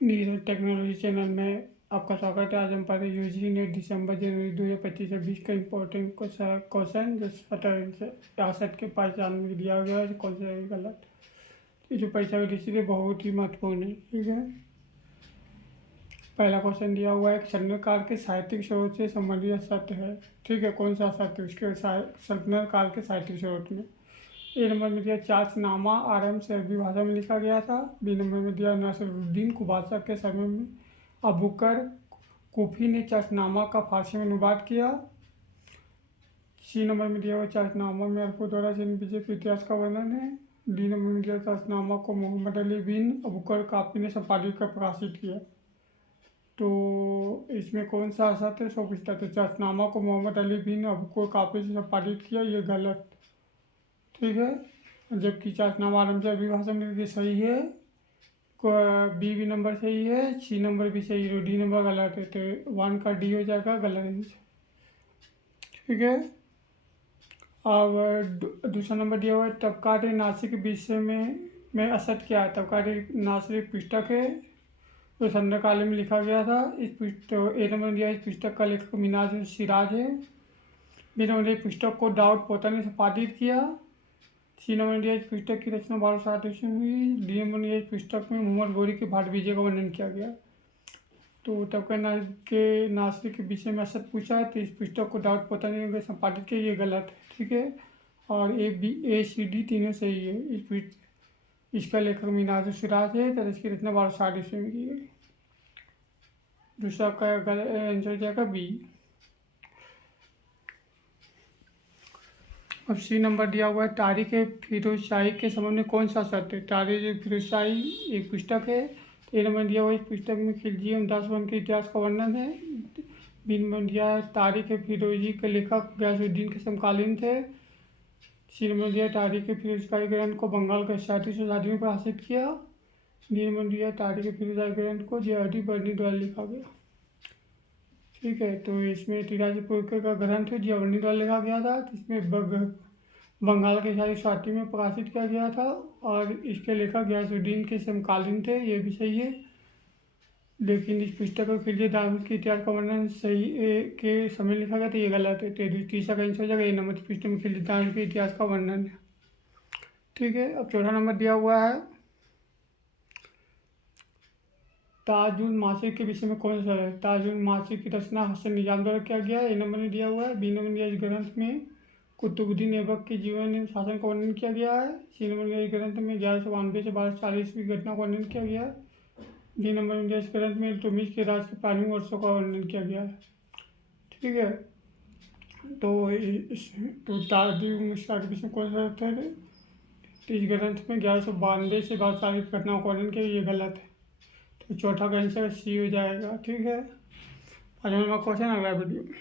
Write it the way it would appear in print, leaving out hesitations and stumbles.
Neeraj technology channel में आपका स्वागत है। आज हम पढ़ रहे यूजी नेट दिसंबर जनवरी 2025 से 20 का इम्पोर्टेंट क्वेश्चन जो 67 के 5 में दिया गया है। कौन सा है गलत। ये जो परीक्षा की दृष्टि से बहुत ही महत्वपूर्ण है। ठीक है, पहला क्वेश्चन दिया हुआ है कि सल्तनत काल के साहित्यिक स्रोत से संबंधित सत्य है। ठीक है, कौन सा सत्य उसके सल्तनत काल के साहित्यिक स्रोत में। ए नंबर में दिया चार्सनामा आरंभ से अरबी भाषा में लिखा गया था। बी नंबर में दिया नसरुद्दीन को बादशाह के समय में अबूकर कूफी ने चार्सनामा का फारसी में अनुवाद किया। सी नंबर में दिया हुआ चार्सनामा में अरबों द्वारा चीन विजय के इतिहास का वर्णन है। डी नंबर में दिया चार्सनामा को मोहम्मद अली बिन अबूकर काफी ने संपादित कर प्रकाशित किया। तो इसमें कौन सा असत्य है 100%। तो चार्सनामा को मोहम्मद अली बिन अबूकर काफी से संपादित किया, ये गलत। ठीक है, जबकि चार्सनामा आरंभ से अरबी भाषा में सही है। बी भी नंबर सही है, सी नंबर भी सही है, डी नंबर गलत है। तो 1 का डी हो जाएगा गलत। ठीक है, अब दूसरा नंबर दिया हुआ है तबकात नासिक विषय में असत क्या है। तबकात नासिक पुस्तक है जो संध्या काल में लिखा गया था। इस पुस्तक ए नंबर दिया, इस पुस्तक का लेखक मिनाज सिराज है। बी नंबर पुस्तक को दाऊद पोता ने संपादित किया। सी नंबर दिया, इस पुस्तक की रचना 1260 ईस्वी में हुई। डी नंबर दिया, इस पुस्तक में मोहम्मद गौरी के भारत विजय का वर्णन किया गया। तो तबका के नासिर के विषय में असत पूछा है, तो इस पुस्तक को दाऊद पोता ने संपादित किया, ये गलत है। ठीक है, और ए सी डी तीनों सही है। इसका लेखक मिनाज सिराज है, तो इसकी रचना 1260 ईस्वी में की गई। दूसरा का आंसर जाएगा बी। अब सी नंबर दिया हुआ है तारीख फिरोज शाही के संबंध में कौन सा सत्य है। तारीख फिरोज शाही एक पुस्तक है। ए नंबर दिया हुआ इस पुस्तक में खिलजी एवं वन के इतिहास का वर्णन है। बी नंबर दिया है तारीख फिरोजी के लेखक गयासुद्दीन के समकालीन थे। सी नंबर दिया तारीख फिरोज शाही ग्रंथ को बंगाल के 37 शताब्दी में प्रकाशित किया। डी नंबर दिया तारीख फिरोज शाही ग्रंथ को जयहरी बर्नी द्वारा लिखा गया। ठीक है, तो इसमें 83 का ग्रंथ जयवर्णी द्वारा लिखा गया था। इसमें बंगाल के 40 शताब्दी में प्रकाशित किया गया था और इसके लेखक गयासुद्दीन के समकालीन थे, ये भी सही है। लेकिन इस पुस्तक को खिलजी दामद के इतिहास का वर्णन सही के समय लिखा गया था, ये गलत है। तो तीसरा का आंसर हो जाएगा ए नंबर। पुस्तक में खिलजी दामद के इतिहास का वर्णन है। ठीक है, अब चौथा नंबर दिया हुआ है ताजुल मासिक के विषय में कौन सा है। ताजुल मासिक की रचना हसन निजाम द्वारा किया गया है। ए नंबर में दिया हुआ है। बी नंबर दिया, इस ग्रंथ में कुतुबुद्दीन ऐबक के जीवन एवं शासन का वर्णन किया गया है। सी नंबर में इस ग्रंथ में 1192 से 1240 की घटना का वर्णन किया गया है। डी नंबर में दिया, इस ग्रंथ में इल्तुतमिश के राज के प्रारंभिक वर्षों का वर्णन किया गया है। ठीक है, तो ताजुल मुश्ताक के विषय में कौन सा है। तो इस ग्रंथ में 1192 से 1240 घटनाओं का वर्णन किया, ये गलत है। तो चौथा का आंसर सी हो जाएगा। ठीक है, आज हमारा क्वेश्चन अगला वीडियो में।